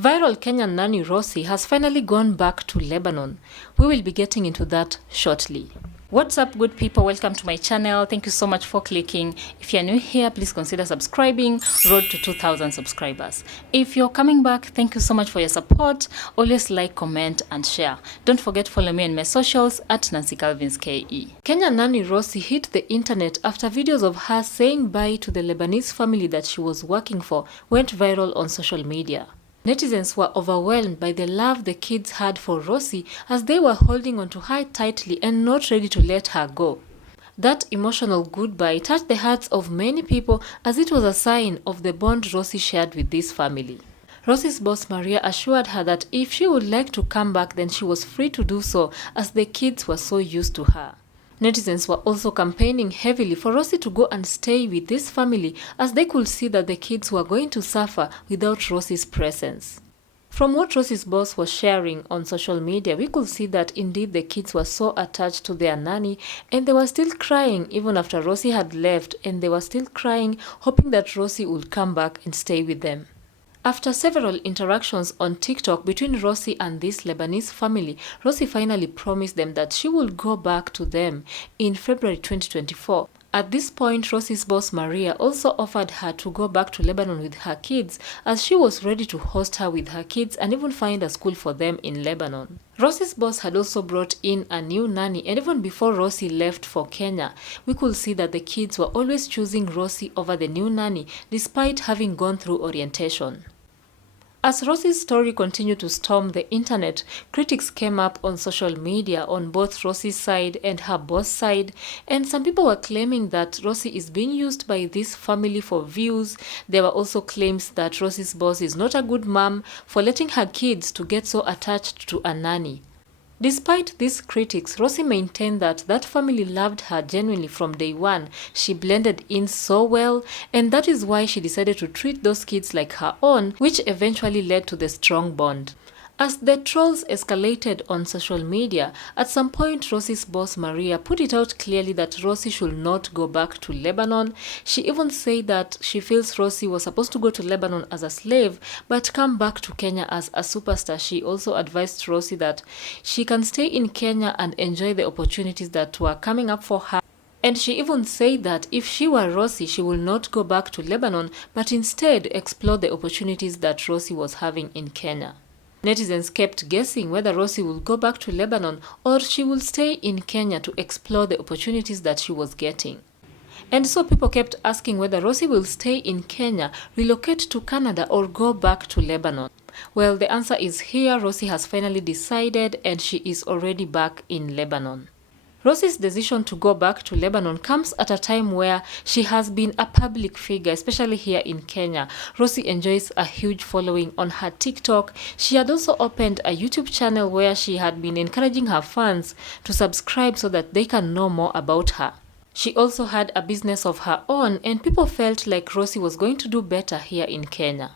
Viral Kenyan nanny Rosie has finally gone back to Lebanon. We will be getting into that shortly. What's up, good people? Welcome to my channel. Thank you so much for clicking. If you're new here, please consider subscribing. Road to 2,000 subscribers. If you're coming back, thank you so much for your support. Always like, comment, and share. Don't forget to follow me on my socials at Nancy Calvins KE. Kenyan nanny Rosie hit the internet after videos of her saying bye to the Lebanese family that she was working for went viral on social media. Netizens were overwhelmed by the love the kids had for Rosie as they were holding on to her tightly and not ready to let her go. That emotional goodbye touched the hearts of many people as it was a sign of the bond Rosie shared with this family. Rosie's boss Maria assured her that if she would like to come back, then she was free to do so as the kids were so used to her. Netizens were also campaigning heavily for Rosie to go and stay with this family as they could see that the kids were going to suffer without Rosie's presence. From what Rosie's boss was sharing on social media, we could see that indeed the kids were so attached to their nanny and they were still crying even after Rosie had left, and they were still crying, hoping that Rosie would come back and stay with them. After several interactions on TikTok between Rosie and this Lebanese family, Rosie finally promised them that she will go back to them in February 2024. At this point, Rosie's boss Maria also offered her to go back to Lebanon with her kids as she was ready to host her with her kids and even find a school for them in Lebanon. Rosie's boss had also brought in a new nanny, and even before Rosie left for Kenya, we could see that the kids were always choosing Rosie over the new nanny despite having gone through orientation. As Rosie's story continued to storm the internet, critics came up on social media on both Rosie's side and her boss' side, and some people were claiming that Rosie is being used by this family for views. There were also claims that Rosie's boss is not a good mom for letting her kids to get so attached to a nanny. Despite these critics, Rosie maintained that that family loved her genuinely from day one. She blended in so well, and that is why she decided to treat those kids like her own, which eventually led to the strong bond. As the trolls escalated on social media, at some point Rosie's boss Maria put it out clearly that Rosie should not go back to Lebanon. She even said that she feels Rosie was supposed to go to Lebanon as a slave but come back to Kenya as a superstar. She also advised Rosie that she can stay in Kenya and enjoy the opportunities that were coming up for her. And she even said that if she were Rosie, she will not go back to Lebanon but instead explore the opportunities that Rosie was having in Kenya. Netizens kept guessing whether Rosie will go back to Lebanon or she will stay in Kenya to explore the opportunities that she was getting. And so people kept asking whether Rosie will stay in Kenya, relocate to Canada, or go back to Lebanon. Well, the answer is here. Rosie has finally decided and she is already back in Lebanon. Rosie's decision to go back to Lebanon comes at a time where she has been a public figure, especially here in Kenya. Rosie enjoys a huge following on her TikTok. She had also opened a YouTube channel where she had been encouraging her fans to subscribe so that they can know more about her. She also had a business of her own, and people felt like Rosie was going to do better here in Kenya.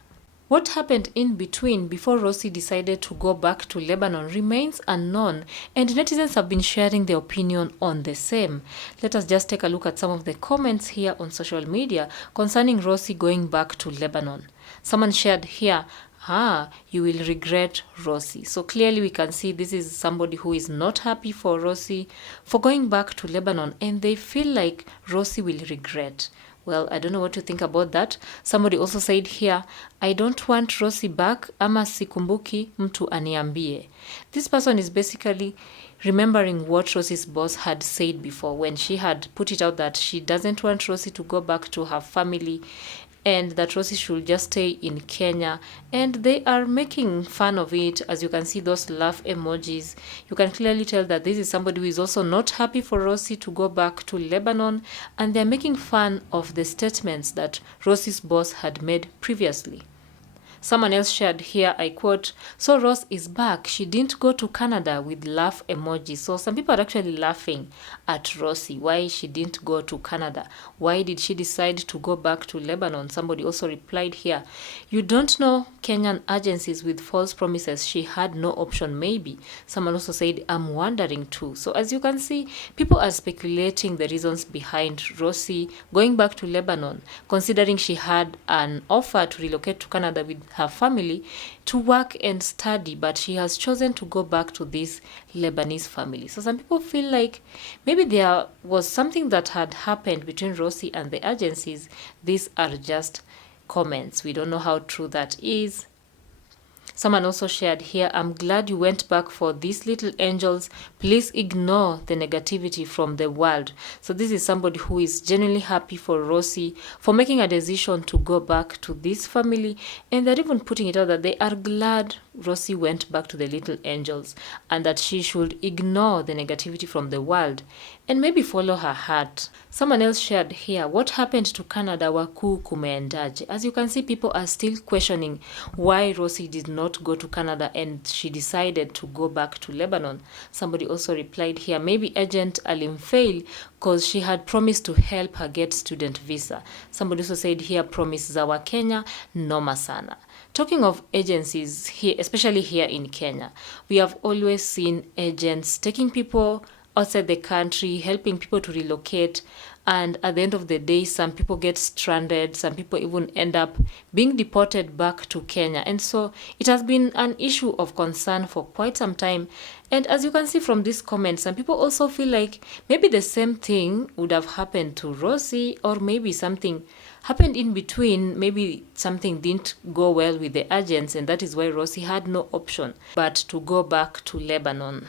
What happened in between before Rosie decided to go back to Lebanon remains unknown, and netizens have been sharing their opinion on the same. Let us just take a look at some of the comments here on social media concerning Rosie going back to Lebanon. Someone shared here, you will regret Rosie. So clearly we can see this is somebody who is not happy for Rosie for going back to Lebanon, and they feel like Rosie will regret. Well, I don't know what to think about that. Somebody also said here, I don't want Rosie back, ama sikumbuki mtu aniambie. This person is basically remembering what Rosie's boss had said before when she had put it out that she doesn't want Rosie to go back to her family and that Rosie should just stay in Kenya, and they are making fun of it. As you can see those laugh emojis, you can clearly tell that this is somebody who is also not happy for Rosie to go back to Lebanon, and they're making fun of the statements that Rosie's boss had made previously. Someone else shared here, I quote, "So Rose is back. She didn't go to Canada," with laugh emoji. So some people are actually laughing at Rosie. Why she didn't go to Canada? Why did she decide to go back to Lebanon? Somebody also replied here, "You don't know Kenyan agencies with false promises. She had no option maybe." Someone also said, "I'm wondering too." So as you can see, people are speculating the reasons behind Rosie going back to Lebanon, considering she had an offer to relocate to Canada with her family to work and study, but she has chosen to go back to this Lebanese family. So some people feel like maybe there was something that had happened between Rosie and the agencies. These are just comments. We don't know how true that is. Someone also shared here, I'm glad you went back for these little angels. Please ignore the negativity from the world. So this is somebody who is genuinely happy for Rosie for making a decision to go back to this family. And they're even putting it out that they are glad Rosie went back to the little angels and that she should ignore the negativity from the world and maybe follow her heart. Someone else shared here, what happened to Canada wakuu kumeendaje? As you can see, people are still questioning why Rosie did not go to Canada and she decided to go back to Lebanon. Somebody also replied here, maybe Agent alimfail because she had promised to help her get student visa. Somebody also said here, promise za wa Kenya, noma sana. Talking of agencies here, especially here in Kenya, we have always seen agents taking people outside the country, helping people to relocate, and at the end of the day, some people get stranded, some people even end up being deported back to Kenya. And so it has been an issue of concern for quite some time. And as you can see from this comment, some people also feel like maybe the same thing would have happened to Rosie, or maybe something happened in between. Maybe something didn't go well with the agents, and that is why Rosie had no option but to go back to Lebanon.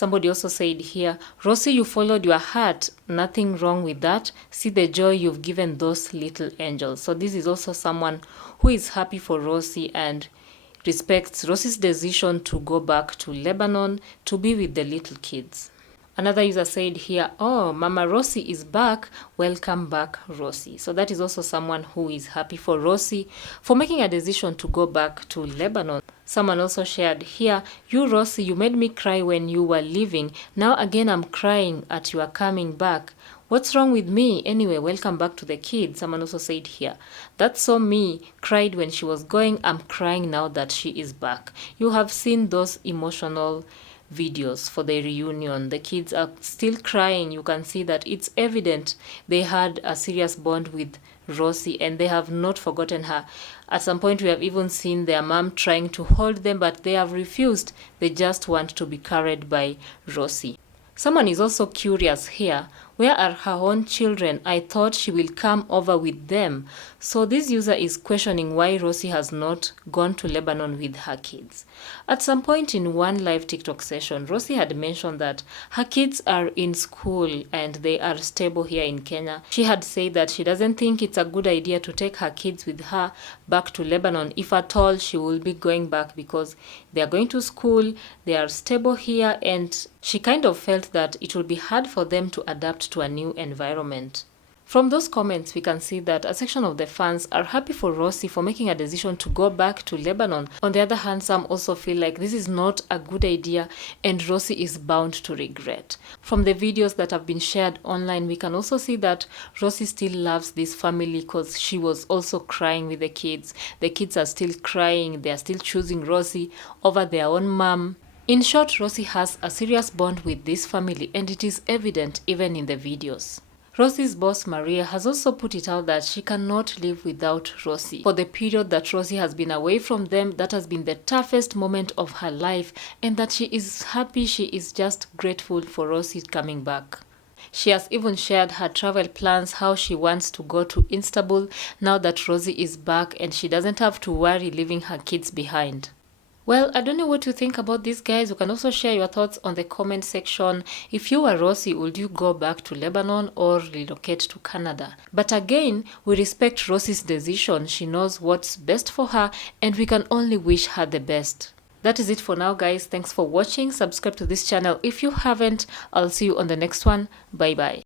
Somebody also said here, Rosie, you followed your heart. Nothing wrong with that. See the joy you've given those little angels. So this is also someone who is happy for Rosie and respects Rosie's decision to go back to Lebanon to be with the little kids. Another user said here, oh, Mama Rosie is back. Welcome back, Rosie. So that is also someone who is happy for Rosie for making a decision to go back to Lebanon. Someone also shared here, you Rosie, you made me cry when you were leaving. Now again I'm crying at you are coming back. What's wrong with me? Anyway, welcome back to the kids. Someone also said here, that's so me, cried when she was going. I'm crying now that she is back. You have seen those emotional videos for the reunion. The kids are still crying. You can see that it's evident they had a serious bond with Rosie and they have not forgotten her. At some point we have even seen their mom trying to hold them, but they have refused. They just want to be carried by Rosie. Someone is also curious here, where are her own children? I thought she will come over with them. So this user is questioning why Rosie has not gone to Lebanon with her kids. At some point in one live TikTok session, Rosie had mentioned that her kids are in school and they are stable here in Kenya. She had said that she doesn't think it's a good idea to take her kids with her back to Lebanon. If at all, she will be going back because they are going to school, they are stable here, and she kind of felt that it will be hard for them to adapt to a new environment. From those comments, we can see that a section of the fans are happy for Rosie for making a decision to go back to Lebanon. On the other hand, some also feel like this is not a good idea and Rosie is bound to regret. From the videos that have been shared online, we can also see that Rosie still loves this family because she was also crying with the kids. The kids are still crying. They are still choosing Rosie over their own mom. In short, Rosie has a serious bond with this family and it is evident even in the videos. Rosie's boss Maria has also put it out that she cannot live without Rosie. For the period that Rosie has been away from them, that has been the toughest moment of her life, and that she is happy, she is just grateful for Rosie coming back. She has even shared her travel plans, how she wants to go to Istanbul now that Rosie is back and she doesn't have to worry leaving her kids behind. Well, I don't know what you think about this, guys. You can also share your thoughts on the comment section. If you were Rosie, would you go back to Lebanon or relocate to Canada? But again, we respect Rosie's decision. She knows what's best for her and we can only wish her the best. That is it for now, guys. Thanks for watching. Subscribe to this channel if you haven't. I'll see you on the next one. Bye bye.